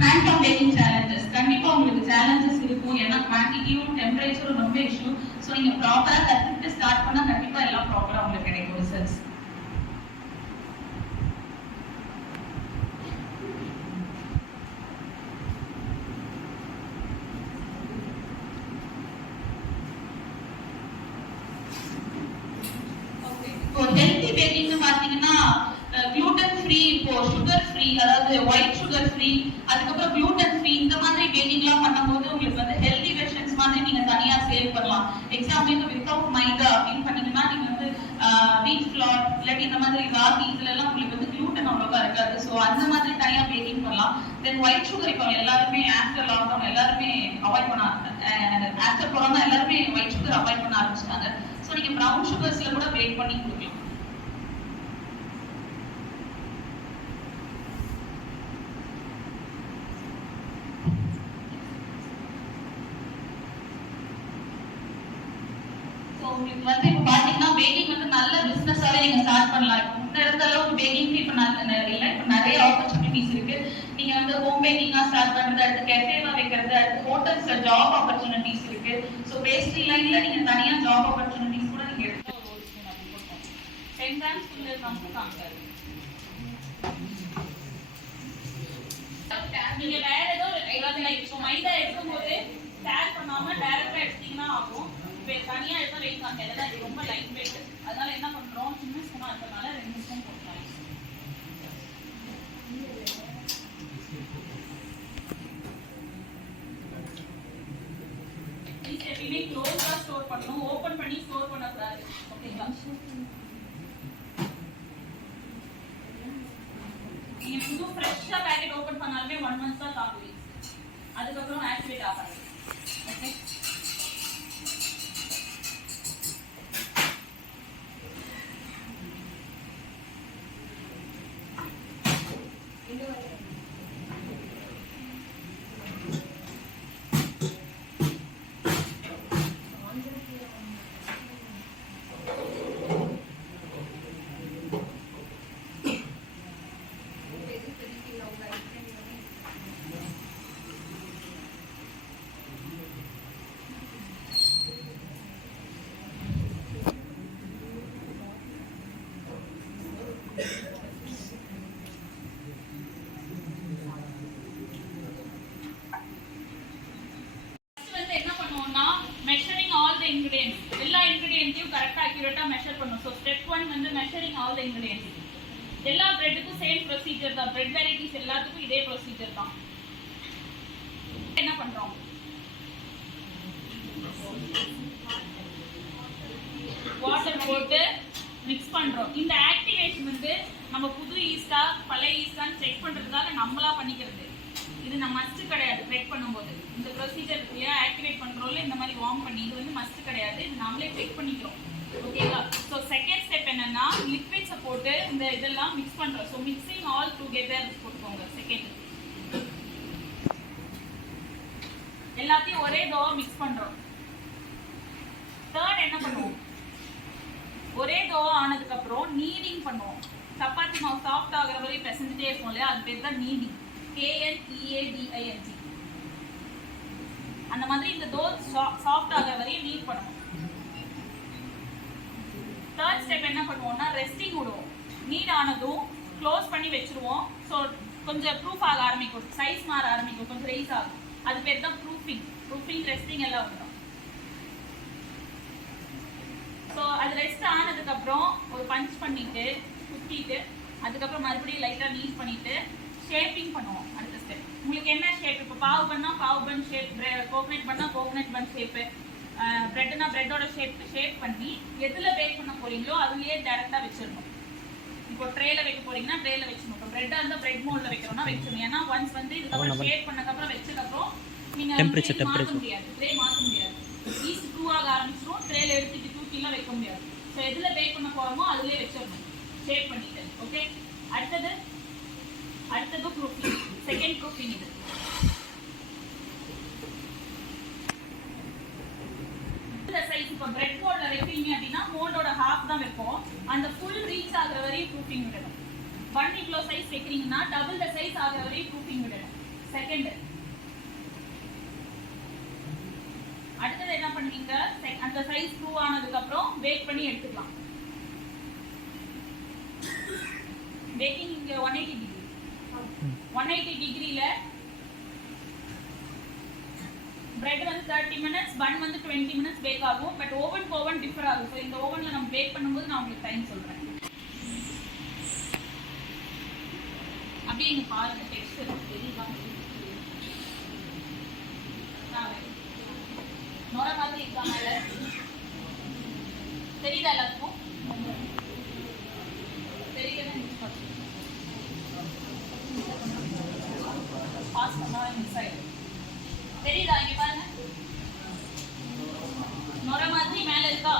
Hand packing challenges கண்டிப்பா உங்களுக்கு challenges இருக்கும். ஏன்னா குவான்டிட்டியும் டெம்பரேச்சரும் ரொம்ப இஷ்யூ. ஸோ நீங்க ப்ராப்பரா கத்துக்கிட்டு ஸ்டார்ட் பண்ணா கண்டிப்பா எல்லாம் ப்ராப்பரா உங்களுக்கு கிடைக்கும் ரிசல்ட்ஸ். இப்போ ஹெல்த்தி பேக்கிங்னு பாத்தீங்கன்னா குளூட்டன் ஃப்ரீ, இப்போ சுகர் ஃப்ரீ, அதாவது ஒயிட் சுகர் ஃப்ரீ, அதுக்கப்புறம் குளூட்டன் ஃப்ரீ, இந்த மாதிரி பேக்கிங்லாம் பண்ணும்போது உங்களுக்கு வந்து ஹெல்தி வெர்ஷன்ஸ் மாதிரி நீங்க தனியா சேவ் பண்ணலாம். எக்ஸாம்பிளுக்கு வித்தவுட் மைதா அப்படின்னு பண்ணீங்கன்னா நீங்க வந்து வீட் ஃபிளார் இல்லாட்டி இந்த மாதிரி ராகி இதுல எல்லாம் உங்களுக்கு வந்து குளூட்டன் அவ்வளோவா இருக்காது. ஸோ அந்த மாதிரி தனியா பேக்கிங் பண்ணலாம். தென் ஒயிட் சுகர் இப்போ எல்லாருமே ஆஃப்டர் லாக்டவுன் எல்லாருமே அவாய்ட் பண்ண, ஆஃப்டர் கொரோனா எல்லாருமே ஒயிட் சுகர் அவாய்ட் பண்ண ஆரம்பிச்சிட்டாங்க. ஸோ நீங்க ப்ரௌன் சுகர்ஸ்ல கூட பேக் பண்ணி கொடுக்கலாம். உங்களுக்கு வந்து இப்ப பாத்தீங்கன்னா பேக்கிங் வந்து நல்ல பிசினஸாவே நீங்க ஸ்டார்ட் பண்ணலாம். இப்போ முன்ன இருந்த அளவுக்கு பேக்கிங் இப்ப இல்ல, இப்ப நிறைய ஆப்பர்ச்சுனிட்டிஸ் இருக்கு. நீங்க வந்து ஹோம் பேக்கிங்கா ஸ்டார்ட் பண்றது, அடுத்து கெஃபேவா வைக்கிறது, அடுத்து ஹோட்டல்ஸ்ல ஜாப் ஆப்பர்ச்சுனிட்டிஸ் இருக்கு. ஸோ பேஸ்ட்ரி லைன்ல நீங்க தனியா ஜாப் ஆப்பர்ச்சுனிட்டிஸ் கூட நீங்க எடுத்து 10 grams குள்ள நம்புறாங்க. நீங்க வேற ஏதோ இப்போ மைதா எடுக்கும்போது டேர் பண்ணாம டைரக்டா எடுத்தீங்கன்னா ஆகும். இப்போ தனியா எடுத்தா வெயிட் ஆகல, இது ரொம்ப லைட் வெயிட். அதனால என்ன பண்றோம், சின்ன ஸ்பூனா இருக்கறனால 2 ஸ்பூன் போடலாம். இது எப்பவுமே க்ளோஸ்டா ஸ்டோர் பண்ணணும், ஓபன் பண்ணி ஸ்டோர் பண்ணக்கூடாது. ஓகேங்களா? நீங்க புது ஃப்ரெஷ்ஷா பேக்கெட் ஓபன் பண்ணாலுமே 1 month தான் தாங்குவீங்க. அதுக்கப்புறம் ஆக்டிவேட் ஆகாது. ஓகே, எல்லா இன்கிரிடியன்ட்டையும் கரெக்டா அக்யூரேட்டா மெஷர் பண்ணணும். ஸோ ஸ்டெப் 1 வந்து மெஷரிங் ஆல் தி இன்கிரிடியன்ட்ஸ். எல்லா பிரெட்டுக்கும் சேம் ப்ரொசீஜர் தான், பிரெட் வெரைட்டிஸ் எல்லாத்துக்கும் இதே ப்ரொசீஜர் தான். என்ன பண்றோம், வாட்டர் போட்டு மிக்ஸ் பண்றோம். இந்த ஆக்டிவேஷன் வந்து நம்ம புது ஈஸ்டா பழைய ஈஸ்டான்னு செக் பண்றதுக்காக நம்மளா பண்ணிக்கிறது. இது நம்ம மஸ்ட் கிடையாது. செக் பண்ணும்போது இந்த ப்ரொசீஜர் ஆக்டிவேட் பண்றோம்ல, இந்த மாதிரி வார்ம் பண்ணி, இது வந்து மஸ்ட் கிடையாது, இது நாமளே செக் பண்ணிக்கிறோம். ஓகேவா? ஸோ செகண்ட் ஸ்டெப் என்னன்னா லிக்விட்ஸை போட்டு இந்த இதெல்லாம் மிக்ஸ் பண்றோம். ஸோ மிக்சிங் ஆல் டுகெதர் போட்டுக்கோங்க. செகண்ட் எல்லாத்தையும் ஒரே தோவா மிக்ஸ் பண்றோம். தேர்ட் என்ன பண்ணுவோம், ஒரே தோவா ஆனதுக்கு அப்புறம் நீடிங் பண்ணுவோம். சப்பாத்தி மாவு சாஃப்ட் ஆகிற வரையும் பிசைஞ்சிட்டே இருக்கும் இல்லையா, அது பேர் தான் நீடிங். KNEADING. அந்த மாதிரி இந்த தோ சாஃப்ட் ஆகிற வரையும் நீட் பண்ணுவோம். தேர்ட் ஸ்டெப் என்ன பண்ணுவோம்னா ரெஸ்டிங் விடுவோம். நீட் ஆனதும் க்ளோஸ் பண்ணி வச்சிருவோம். ஸோ கொஞ்சம் ப்ரூஃப் ஆக ஆரம்பிக்கும், சைஸ் மாற ஆரம்பிக்கும், கொஞ்சம் ரைஸ் ஆகும். அது பேர் தான் ப்ரூஃபிங். ப்ரூஃபிங், ரெஸ்டிங் எல்லாம் வந்துடும். ஸோ அது ரெஸ்ட் ஆனதுக்கு அப்புறம் ஒரு பஞ்ச் பண்ணிட்டு குத்திட்டு அதுக்கப்புறம் மறுபடியும் லைட்டா நீட் பண்ணிட்டு ஷேப்பிங் பண்ணுவோம். அடுத்த ஸ்டெப் உங்களுக்கு என்ன ஷேப், இப்போ பாவு பண்ணா பாவு பன் ஷேப், கோகனட் பண்ணா கோகனட் பன் ஷேப்பு, பிரெட்னா பிரெட்டோட ஷேப் பண்ணி எதுல பேக் பண்ண போறீங்களோ அதுலயே டைரக்டா வச்சிடணும். இப்போ ட்ரேல வைக்க போறீங்கன்னா ட்ரேல வச்சிடணும். இப்போ பிரெட்டா இருந்தா பிரெட் மோல்ட்ல வைக்கிறோம்னா வச்சிடணும். ஏன்னா ஒன்ஸ் வந்து இதுக்கப்புறம் ஷேப் பண்ணதுக்கப்புறம் வச்சதுக்கப்புறம் நீங்க மாற்ற முடியாது, ட்ரே மாற்ற முடியாது. ஈஸ்ட் ப்ரூ ஆக ஆரம்பிச்சிடும், ட்ரேல எடுத்துட்டு தூக்கிலாம் வைக்க முடியாது. ஸோ எதுல பேக் பண்ண போறோமோ அதுலயே வச்சிடணும் ஷேப் பண்ணிட்டு. ஓகே, அடுத்தது ப்ரூஃபிங். செகண்ட் ப்ரூஃபிங் இது. இந்த சைஸ் இப்போ பிரெட் மோல்ட்ல வைப்பீங்க அப்படின்னா மோல்டோட ஹாஃப் தான் வைப்போம். அந்த ஃபுல் ரீச் ஆகுற வரையும் ப்ரூஃபிங் விடணும். 1 கிலோ சைஸ் வைக்கிறீங்கன்னா டபுள் த சைஸ் ஆகுற வரையும் ப்ரூஃபிங் விடணும். செகண்ட். அடுத்தது என்ன பண்ணுவீங்க, அந்த சைஸ் ப்ரூவ் ஆனதுக்கு அப்புறம் பேக் பண்ணி எடுத்துக்கலாம். பேக்கிங் இங்க 180 டிகிரி, 180 டிகிரில பிரெட் வந்து 30 மினிட்ஸ், பன் வந்து 20 மினிட்ஸ் பேக் ஆகும். பட் ஓவன் ஓவன் டிஃபர் ஆகும். ஸோ இந்த ஓவன்ல நம்ம பேக் பண்ணும்போது நான் உங்களுக்கு டைம் சொல்றேன். அப்படியே இங்க பாருங்க, டெக்ஸ்டர் தெரியுதா, நோர மாதிரி இருக்கா மேல, தெரியுதா எல்லாத்துக்கும்? தெரியுதுன்னா பாஸ் பண்ணா இன்சைட் தெரியுதா? இங்க பாருங்க, நோர மாதிரி மேல இருக்கா?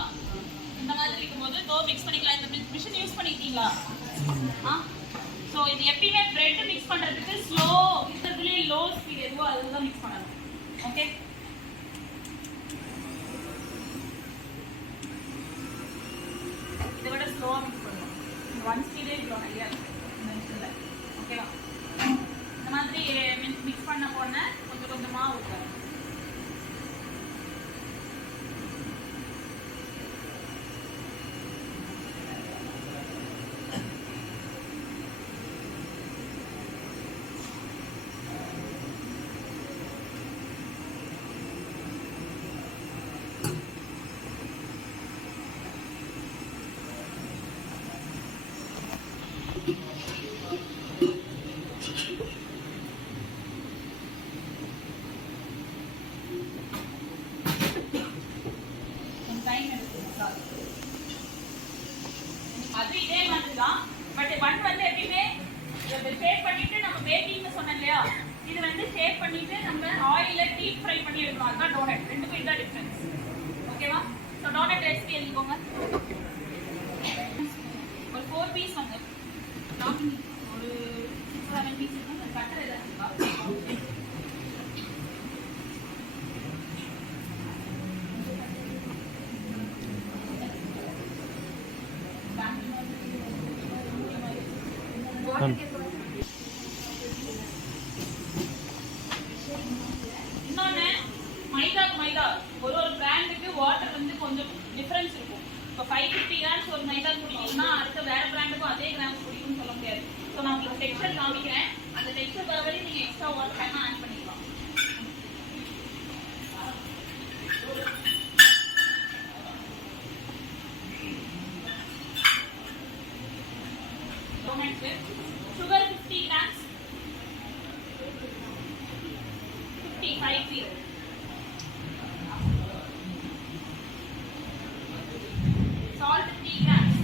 இந்த மாதிரி இருக்கும்போது தோ மிக்ஸ் பண்ணிக்கலாம். இந்த மிஷின் யூஸ் பண்ணிட்டீங்களா? ஸோ இது எப்பயுமே பிரெட் மிக்ஸ் பண்றதுக்கு ஸ்லோ, இருக்கிறதுலேயே லோ ஸ்பீட் எதுவோ அதுதான் மிக்ஸ் பண்ணணும். ஓகே, இதை விட ஸ்லோவா மிக்ஸ் பண்ணணும். ஒன் ஸ்பீடே இவ்வளோ நிறையா இருக்கு இந்த மிஷினில். ஓகேவா? இந்த மாதிரி மிக்ஸ் பண்ண போன கொஞ்சம் கொஞ்சமாக ஊற்றணும். அது இதே மாதிரி தான். பட் பன் வந்து எப்பயுமே ஷேப் பண்ணிட்டு நம்ம பேக்கிங்னு சொன்னோம் இல்லையா, இது வந்து ஷேப் பண்ணிட்டு நம்ம ஆயில டீப் ஃப்ரை பண்ணி எடுக்கணும். அதுதான் டோனட். ரெண்டுக்கும் இதுதான் டிஃபரன்ஸ். ஓகேவா? ஸோ டோனட் ரெசிபி எழுதிக்கோங்க. ஒரு 4 பீஸ் வந்து ஒரு 7 பீஸ் கட்டர் எதாவது இன்னொன்னு மைதா ஒரு பிராண்டுக்கு வாட்டர் வந்து கொஞ்சம் டிஃபரன்ஸ் இருக்கும். இப்போ 550 கிராம்ஸ் ஒரு மைதா குடிக்கணும்னா அடுத்த வேற பிராண்டுக்கும் அதே கிராம்ஸ் குடிக்கணும்னு சொல்ல முடியாது. ஸோ நான் உங்களுக்கு டெக்ஸ்டர் காமிக்கிறேன். அந்த டெக்ஸ்டர் வர வரையும் நீங்கள் எக்ஸ்ட்ரா வாட்டர் வேணா ஆட் பண்ணிக்கலாம். Sugar 50 grams, 50 salt 3 grams,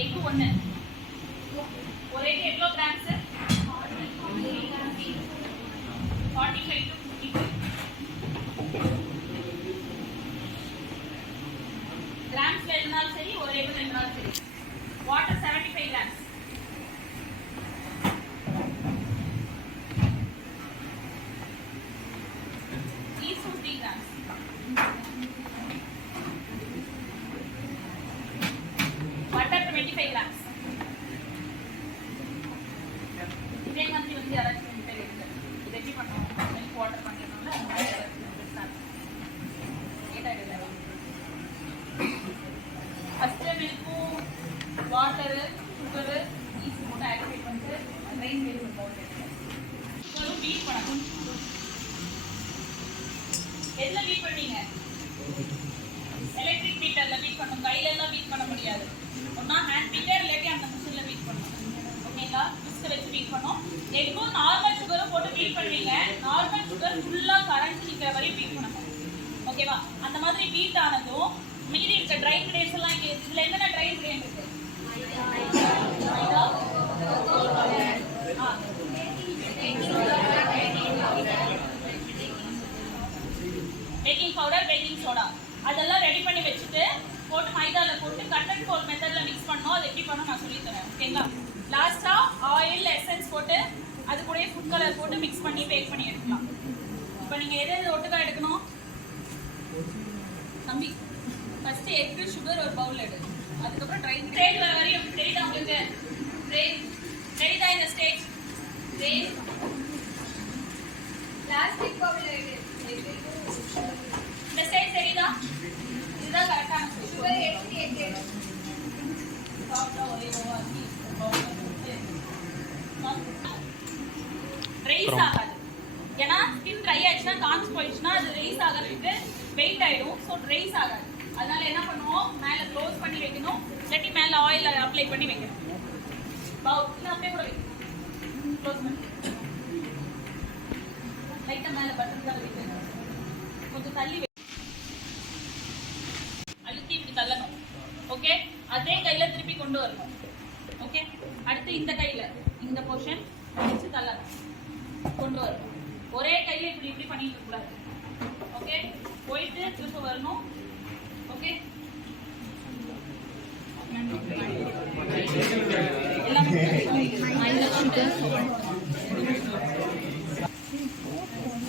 egg 1, ஒரு egg எவ்வளோ grams? 45 to 50 grams இருந்தாலும் சரி, ஒரு egg இருந்தாலும் சரி. water 75 grams, yeast 50 grams, butter 25 grams. இதே மாதிரி வந்து யாராச்சும் பேர் இருக்கு, இது எப்படி பண்ணுவோம், மில்க் வாட்டர் பண்ணிடணும்ல, ஃபஸ்ட்டு மில்க்கும் வாட்டரு சுகரு ஈஸ்ட் போட்டு ஆக்டிவேட் பண்ணிட்டு ட்ரைன் மில்க் போட்டு பீட் பண்ணணும். எதில் பீட் பண்ணீங்க? எலக்ட்ரிக் பீட்டர்ல பீட் பண்ணணும். கையில எல்லாம் பீட் பண்ண முடியாது. ஒன்னா ஹேண்ட் பீட்டர் இல்லாட்டி அந்த மிஷின்ல பீட் பண்ணணும். ஓகேங்களா? மிக்ஸை வச்சு பீட் பண்ணணும். எதுக்கும் நார்மல் சுகரும் போட்டு பீட் பண்ணுவீங்க. நார்மல் சுகர் ஃபுல்லா கரைஞ்சி நிற்கிற வரையும் பீட் பண்ணணும். ஓகேவா? அந்த மாதிரி பீட் ஆனதும் மீதி இருக்க ட்ரை இன்கிரியன்ஸ் எல்லாம் இங்கே இதுல என்னென்ன ட்ரை இன்கிரியன்ஸ் இருக்கு? பேக்கிங் பவுடர், பேக்கிங் சோடா அதெல்லாம் ரெடி பண்ணி வச்சுட்டு போட்டு மைதால போட்டு கட் அண்ட் ஃபோல்ட் மெத்தட்ல மிக்ஸ் பண்ணணும். அது எப்படி பண்ணணும் நான் சொல்லி தரேன். ஓகேங்களா? லாஸ்டா ஆயில் எசன்ஸ் போட்டு அது கூட ஃபுட் கலர் போட்டு மிக்ஸ் பண்ணி பேக் பண்ணி எடுக்கலாம். இப்போ நீங்க எது ஒட்டுக்கா எடுக்கணும் தம்பி? ஃபர்ஸ்ட் எக், சுகர் ஒரு பவுல் எடு. அதுக்கப்புறம் ட்ரை ஸ்டேஜ் வர வரையும் தெரியுதா உங்களுக்கு? raise தெரியுதா இந்த ஸ்டேஜ் raise plastic bubble இந்த ஸ்டேஜ் தெரியுதா இதுதான் கரெக்டான சுகர் 88 சாப்பிட்டா ஒரே ஓவாக்கி raise ஆகாது ஏன்னா ஸ்கின் ட்ரை ஆயிடுச்சுன்னா காஞ்சி போயிடுச்சுன்னா அது raise ஆகிறதுக்கு வெயிட் ஆயிடும் ஸோ raise ஆகாது அதனால என்ன பண்ணுவோம் மேலே க்ளோஸ் பண்ணி வைக்கணும் இல்லாட்டி மேலே ஆயில் அப்ளை பண்ணி வைக்கணும் பவுல் அப்படியே கூட வைக்கணும் க்ளோஸ் பண்ணி லைட்டாக மேலே பட்டன் தான் வைக்கணும் கொஞ்சம் தள்ளி அழுத்தி இப்படி தள்ளணும் ஓகே அதே கையில் திருப்பி கொண்டு வரணும் ஓகே அடுத்து இந்த கையில் இந்த போர்ஷன் வச்சு தள்ளணும் கொண்டு வரணும் ஒரே கையில் இப்படி இப்படி பண்ணிட்டு இருக்கக்கூடாது ஓகே போயிட்டு திரும்ப வரணும் ஓகே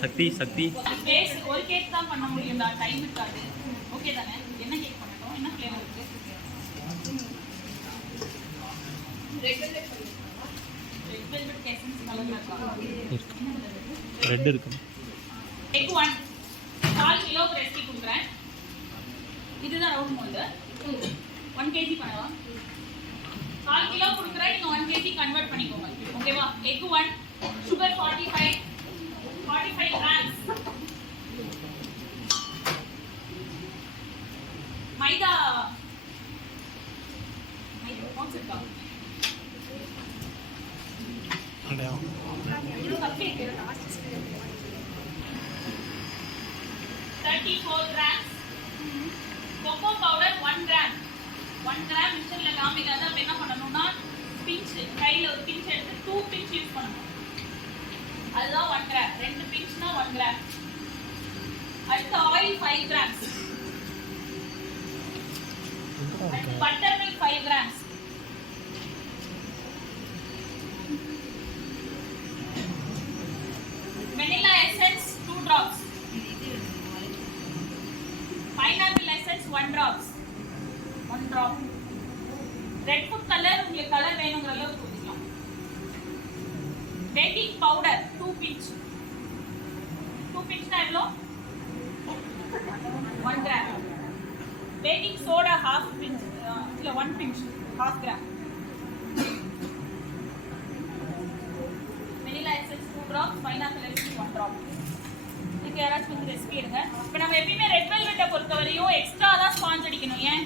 சக்தி சக்தி பேஸ் ஒரு கேக் தான் பண்ண முடியும் தான் டைம் இருக்காது ஓகே தானே என்ன கேக் பண்ணட்டும் என்ன ஃப்ளேவர் இருக்கு ரெட் வெல்வெட் எசன்ஸ் கலர்ல இருக்கா ரெட் இருக்கு எக் 1 4 கிலோ ரெசிபி கொடுக்குறேன் இதுதான் ரவுண்ட் மோல்டு 1 kg பண்ணலாம் 4 கிலோ கொடுக்குறேன் நீங்க 1 kg கன்வெர்ட் பண்ணிக்கோங்க ஓகேவா எக் 1 சுகர் 45 grams மைதா कौन सा இது கப்பே 34 grams cocoa powder 1 gram 1 gram மிக்சர்ல காமிக்காத அப்ப என்ன பண்ணனும்னா பிஞ்ச் கையில ஒரு பிஞ்ச் எடுத்து 2 பிஞ்ச் யூஸ் பண்ணனும் அதுதான் 1 gram ரெண்டு பிஞ்ச்னா 1 gram அடுத்து ஆயில் 5 grams அடுத்து butter milk 5 grams vanilla essence 2 drops pineapple essence 1 drops 1 drop red food color உங்களுக்கு கலர் வேணும்ங்கற அளவுக்கு ஊத்திக்கலாம் baking powder 2 pinch னா எவ்வளவு 1 gram baking soda half pinch இல்ல 1 pinch half gram vanilla essence 2 drops pineapple essence 1 drop இதுக்கு யாராச்சும் கொஞ்சம் recipe எடுங்க இப்போ நம்ம எப்பயுமே ரெட் வெல்வெட்டை பொறுத்தவரையும் எக்ஸ்ட்ரா தான் ஸ்பாஞ்ச் அடிக்கணும் ஏன்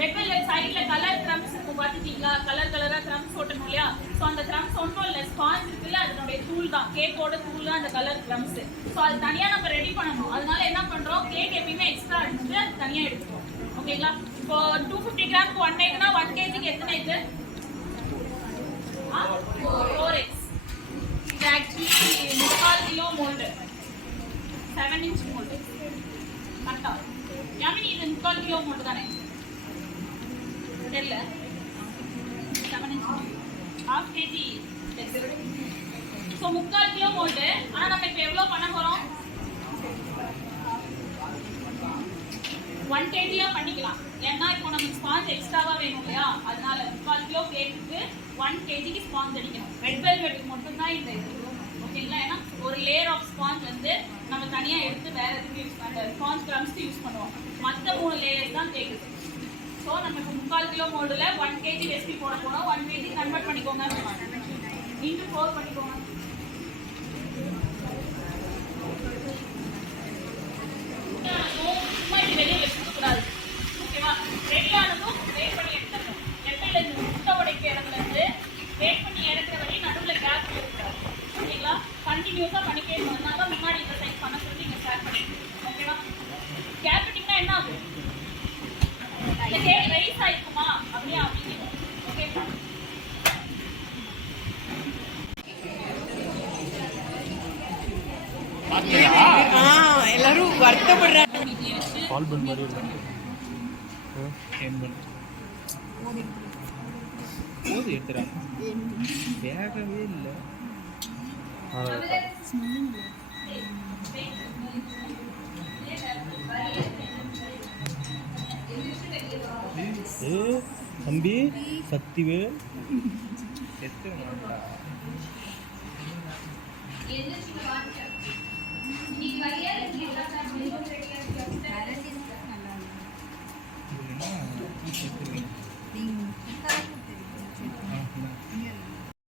ரெட் வெல்வெட் சைடில் கலர் க்ரம்ஸ் இருக்கும் பார்த்துட்டீங்களா கலராக க்ரம்ஸ் ஓட்டணும் இல்லையா ஸோ அந்த க்ரம்ஸ் ஒன்றும் இல்லை ஸ்பாஞ்ச் இருக்குல்ல அதனுடைய தூள் தான் கேக்கோட தூள் தான் அந்த கலர் க்ரம்ஸ் ஸோ அது தனியாக நம்ம ரெடி பண்ணணும் அதனால என்ன பண்ணுறோம் கேக் எப்பயுமே எக்ஸ்ட்ரா அடிச்சுட்டு அது தனியாக எடுத்துக்கிறோம் ஓகேங்களா இப்போ 250 கிராமுக்கு 1 எக்னா 1 கேஜிக்கு எத்தனை இது 4 எக்ஸ் இது actually 3/4 kilo mould 7 inch mould கரெக்டா யாமினி இது 3/4 கிலோ மோல்டு தானே தெரியல 7 inch half kg so 3/4 kilo mould ஆனால் நம்ம இப்போ எவ்வளோ பண்ண போகிறோம் 1 kg பண்ணிக்கலாம் ஏன்னா இப்போ நமக்கு ஸ்பாஞ்ச் எக்ஸ்ட்ராவாக வேணும் இல்லையா அதனால 3/4 கிலோ கேக்குக்கு 1 kgக்கு ஸ்பாஞ்ச் அடிக்கணும் ரெட் வெல்வெட்டுக்கு மட்டும்தான் இந்த இது ஓகேங்களா ஏன்னா ஒரு லேயர் ஆஃப் ஸ்பாஞ்ச் வந்து நம்ம தனியாக எடுத்து வேற எதுக்கு யூஸ் பண்ணுற ஸ்பாஞ்ச் கிராம்ஸ்க்கு யூஸ் பண்ணுவோம் மற்ற 3 லேயர் தான் கேக்குது ஸோ நம்ம இப்போ 3/4 கிலோ மோல்டில் 1 kg ரெசிபி போட போகிறோம் 1 kg கன்வெர்ட் பண்ணிக்கோங்க இன்ட்டு 4 பண்ணிக்கோங்க சும்மா இப்படி வெளியே வச்சுக்கூடாது ஓகேவா ரெடி ஆனதும் வெயிட் பண்ணி எடுத்துடணும் எப்பயிலேருந்து முட்டை உடைக்க இடத்துலேருந்து வெயிட் பண்ணி எடுக்கிற வழி நடுவில் கேப் இருக்கக்கூடாது ஓகேங்களா கண்டினியூஸாக பண்ணிட்டே இருக்கணும் அதனால தான் முன்னாடி இந்த சைஸ் பண்ண சொல்லி நீங்கள் ஸ்டார்ட் பண்ணிக்கணும் ஓகேவா கேப் விட்டிங்கன்னா என்ன ஆகும் இந்த கேக் ரைஸ் ஆயிருக்குமா அப்படியே அப்படிங்க ஓகே எல்லாரும் வருத்தப்படுறாங்க பால் பன் மாதிரி போது எடுத்துறா வேகவே இல்லை Please. ஏ தம்பி சக்திவேல் செத்து மாட்டா. இது என்ன? செத்துருவீங்க. ஆ, இந்தா.